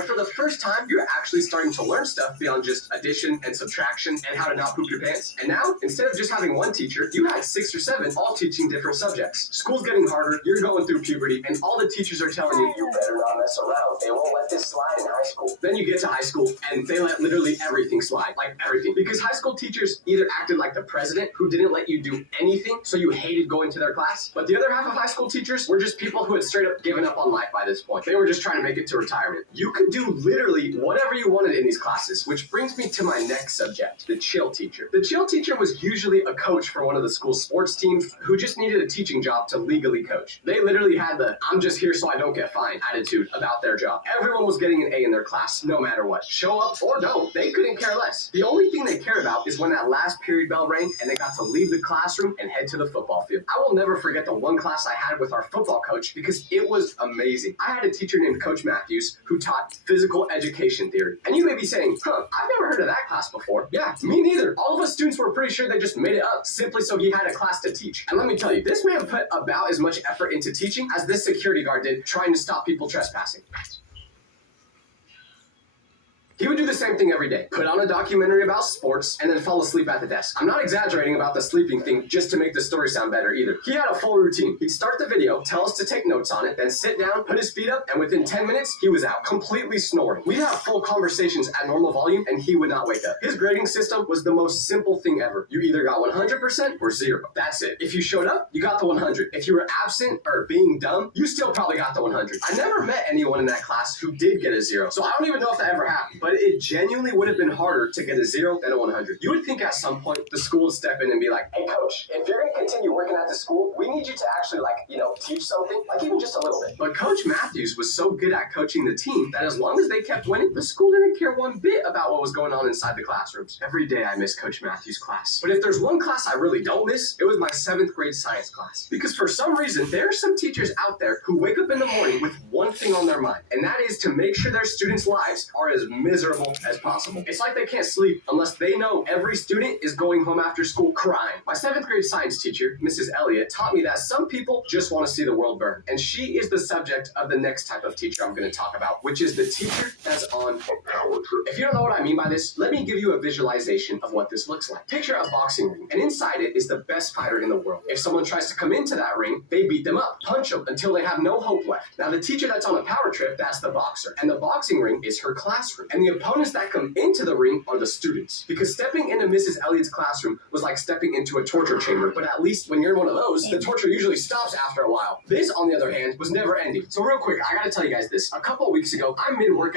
where for the first time, you're actually starting to learn stuff beyond just addition and subtraction and how to not poop your pants. And now, instead of just having one teacher, you had 6 or 7 all teaching different subjects. School's getting harder, you're going through puberty, and all the teachers are telling you, you better not mess around. They won't let this slide in high school. Then you get to high school, and they let literally everything slide, like everything. Because high school teachers either acted like the president who didn't let you do anything, so you hated going to their class. But the other half of high school teachers were just people who had straight up given up on life by this point. They were just trying to make it to retirement. You could do literally whatever you wanted in these classes, which brings me to my next subject, the chill teacher. The chill teacher was usually a coach for one of the school's sports teams who just needed a teaching job to legally coach. They literally had the "I'm just here so I don't get fined" attitude about their job. Everyone was getting an A in their class no matter what. Show up or don't, they couldn't care less. The only thing they cared about is when that last period bell rang and they got to leave the classroom and head to the football field. I will never forget the one class I had with our football coach because it was amazing. I had a teacher named Coach Matthews who taught physical education theory. And you may be saying, I've never heard of that class before. Yeah, me neither. All of us students were pretty sure they just made it up simply so he had a class to teach. And let me tell you, this man put about as much effort into teaching as this security guard did trying to stop people trespassing. He would do the same thing every day, put on a documentary about sports, and then fall asleep at the desk. I'm not exaggerating about the sleeping thing just to make the story sound better either. He had a full routine. He'd start the video, tell us to take notes on it, then sit down, put his feet up, and within 10 minutes, he was out, completely snoring. We'd have full conversations at normal volume, and he would not wake up. His grading system was the most simple thing ever. You either got 100% or 0. That's it. If you showed up, you got the 100. If you were absent or being dumb, you still probably got the 100. I never met anyone in that class who did get a 0, so I don't even know if that ever happened. But it genuinely would have been harder to get a 0 than a 100. You would think at some point the school would step in and be like, "Hey coach, if you're going to continue working at the school, we need you to actually teach something, like even just a little bit." But Coach Matthews was so good at coaching the team that as long as they kept winning, the school didn't care one bit about what was going on inside the classrooms. Every day I miss Coach Matthews' class. But if there's one class I really don't miss, it was my 7th grade science class. Because for some reason, there are some teachers out there who wake up in the morning with one thing on their mind, and that is to make sure their students' lives are as miserable as possible. It's like they can't sleep unless they know every student is going home after school crying. My 7th grade science teacher, Mrs. Elliott, taught me that some people just want to see the world burn. And she is the subject of the next type of teacher I'm going to talk about, which is the teacher that's on a power trip. If you don't know what I mean by this, let me give you a visualization of what this looks like. Picture a boxing ring, and inside it is the best fighter in the world. If someone tries to come into that ring, they beat them up, punch them until they have no hope left. Now the teacher that's on a power trip, that's the boxer. And the boxing ring is her classroom. And the opponents that come into the ring are the students. Because stepping into Mrs. Elliott's classroom was like stepping into a torture chamber. But at least when you're in one of those, the torture usually stops after a while. This, on the other hand, was never ending. So real quick, I gotta tell you guys this. A couple weeks ago, I'm mid-workout